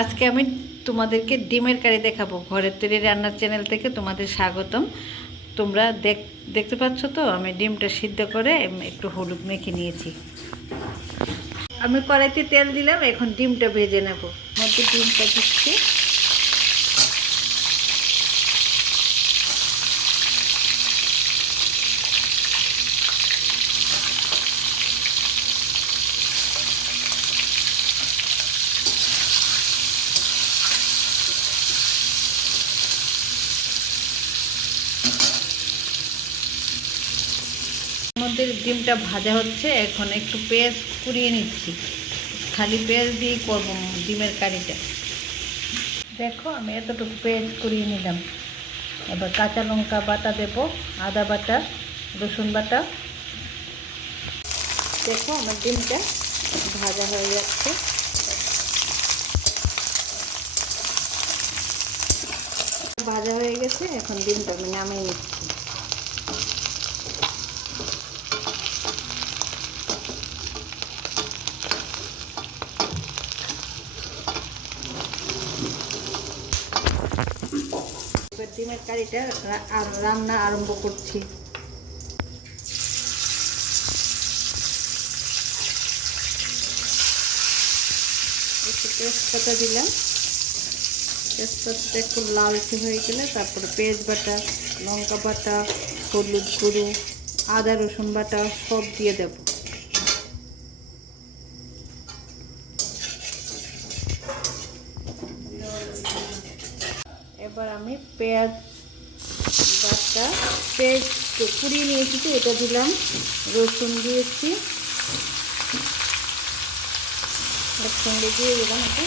আজকে আমি তোমাদেরকে ডিমের কারি দেখাবো। ঘরের তৈরি রান্নার চ্যানেল থেকে তোমাদের স্বাগতম। তোমরা দেখতে পাচ্ছ তো, আমি ডিমটা সিদ্ধ করে একটু হলুদ মেখে নিয়েছি। আমি কড়াইতে তেল দিলাম, এখন ডিমটা ভেজে নেব। মধ্যে ডিমটা দিচ্ছি। মধ্যে ডিমটা ভাজা হচ্ছে, এখন একটু পেঁয়াজ কুড়িয়ে নিচ্ছি। খালি পেঁয়াজ দিয়ে করবো ডিমের কারিটা। দেখো, আমি এতটুকু পেঁয়াজ কুড়িয়ে নিলাম। এবার কাঁচা লঙ্কা বাটা দেব, আদা বাটা, রসুন বাটা। দেখো, আমার ডিমটা ভাজা হয়ে যাচ্ছে। ভাজা হয়ে গেছে, এখন ডিমটা আমি নামিয়ে নিচ্ছি। এবার ডিমের কারিটা রান্না আরম্ভ করছি। একটু তেজপাতা দিলাম। তেজপাতাটা একটু লালচে হয়ে গেলে তারপরে পেঁয়াজ বাটা, লঙ্কা বাটা, হলুদ গুঁড়ো, আদা রসুন বাটা সব দিয়ে দেব। এবার আমি পেঁয়াজ বাটা, পেঁয়াজ কুড়িয়ে নিয়েছি তো, এটা দিলাম। রসুন দিয়েছি, একসঙ্গে দিয়ে দিলাম। এটা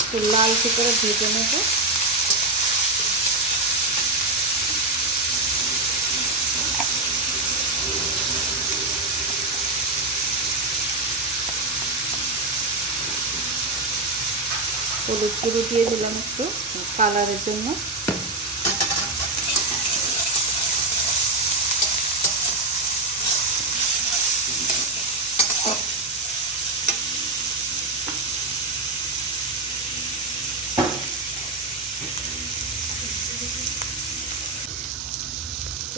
একটু লালচে করে ভেজে নেব। হলুদ গুঁড়ো দিয়ে দিলাম একটু কালারের জন্য।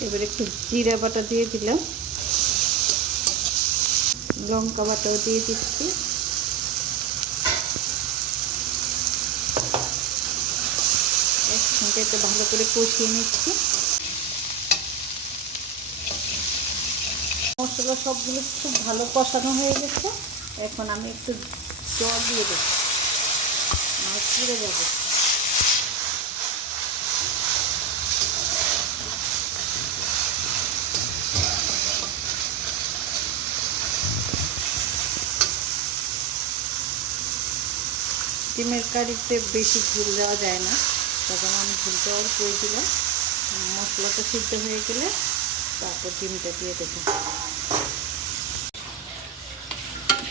এবার একটু জিরা বাটা দিয়ে দিলাম, লঙ্কা বাটাও দিয়ে দিচ্ছি। একসঙ্গে এটা ভালো করে কষিয়ে নিচ্ছি। মশলা সবগুলো খুব ভালো কষানো হয়ে গেছে। এখন আমি একটু জল দিয়ে দেব, মাছ পুড়ে যাবে। ডিমের কারিতে বেশি ঝোল দেওয়া যায় না, তখন আমি ঝোলটা অল্পই দিলাম। মশলাটা সিদ্ধ হয়ে গেলে তারপর ডিমটা দিয়ে দেবো।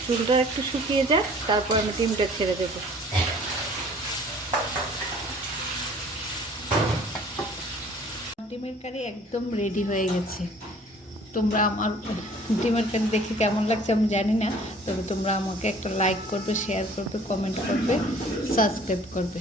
ঝোলটা একটু শুকিয়ে যাক, তারপর আমি ডিমটা ছেড়ে দেবো। ডিমের কারি একদম রেডি হয়ে গেছে। তোমরা আমার ডিমের কারি দেখে কেমন লাগছে আমি জানি না, তবে তোমরা আমাকে একটা লাইক করবে, শেয়ার করবে, কমেন্ট করবে, সাবস্ক্রাইব করবে।